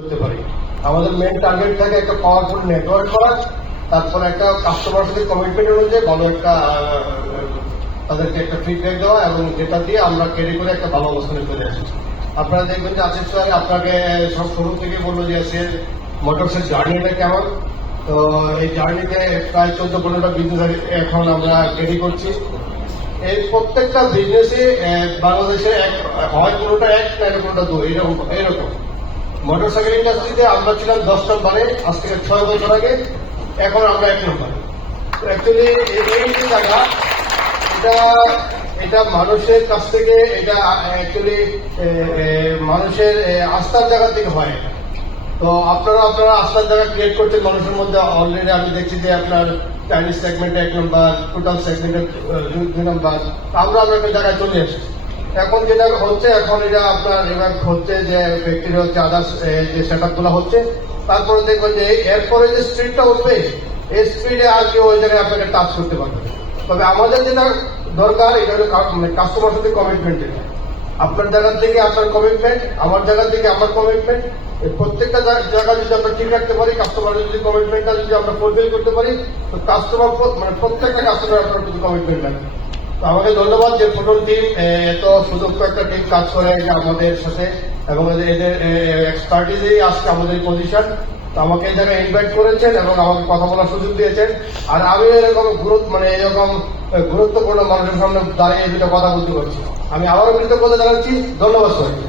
করতে পারি। আমাদের মেন টার্গেট থাকে একটা পাওয়ারফুল নেটওয়ার্ক করা, তারপর একটা কাস্টমার সাথে কমিটমেন্ট অনুযায়ী ভালো একটা তাদেরকে একটা ফিডব্যাক দেওয়া এবং যেটা দিয়ে আমরা ক্যারি করে একটা ভালো অবস্থানে চলে আসি। আপনারা দেখবেন যে আশিস ভাই আপনাকে সব শুরু থেকে বললো যে মোটরসের জার্নিটা কেমন। তো এই জার্নিতে প্রায় 14-15টা বিজনেস এখন আমরা ক্যারি করছি। এই প্রত্যেকটা বিজনেসে বাংলাদেশে হয় কোনোটা এক না কোনোটা দুই, এরকম মোটরসাইকেল ইন্ডাস্ট্রিতে আমরা ছিলাম 10 নম্বরে আজ থেকে 6 বছর আগে, এখন আমরা 1 নম্বরে। তো অ্যাকচুয়ালি এই যে জায়গা এটা মানুষের কাছ থেকে, এটা অ্যাকচুয়ালি মানুষের আস্থার জায়গা থেকে হয়। তো আপনারা আস্থার জায়গা ক্রিয়েট করছেন মানুষের মধ্যে। অলরেডি আমি দেখছি যে আপনার চাইনিজ সেগমেন্টে 1 নম্বর, টোটাল সেগমেন্টে 2 নম্বর, আমরা একটা জায়গায় চলে এসেছি। এখন যেটা হচ্ছে, এখন এটা আপনার এবার হচ্ছে যে ফ্যাক্টরি হচ্ছে, আদার্স যে সেট আপ গুলো হচ্ছে, তারপরে দেখবেন যে এরপরে যে স্পিডটা উঠবে, এই স্পিডে আর কেউ ওই জায়গায় আপনাকে টাচ করতে পারবে। তবে আমাদের যেটা দরকার, এটা হলো কাস্টমার সাথে কমিটমেন্ট। আপনার জায়গা থেকে আপনার কমিটমেন্ট, আমার জায়গা থেকে আমার কমিটমেন্ট, প্রত্যেকটা জায়গা যদি আমরা ঠিক রাখতে পারি, কাস্টমারের যদি কমিটমেন্টটা যদি আমরা ফুলফিল করতে পারি, তো কাস্টমার প্রত্যেকটা কাস্টমার আপনার প্রতি কমিটমেন্ট রাখবে। তো আমাকে ধন্যবাদ যে ফুটবল টিম এত সুদক্ষ একটা টিম কাজ করে আমাদের সাথে, এবং এদের এক্সপার্টিজেই আজকে আমাদের পজিশন। তো আমাকে এই জায়গায় ইনভাইট করেছেন এবং আমাকে কথা বলার সুযোগ দিয়েছেন। আর আমি এরকম এরকম গুরুত্বপূর্ণ মানুষের সামনে দাঁড়িয়ে এই দুটো কথা বলতে পারছি। আমি আবারও কৃতজ্ঞতা জানাচ্ছি। ধন্যবাদ সবাইকে।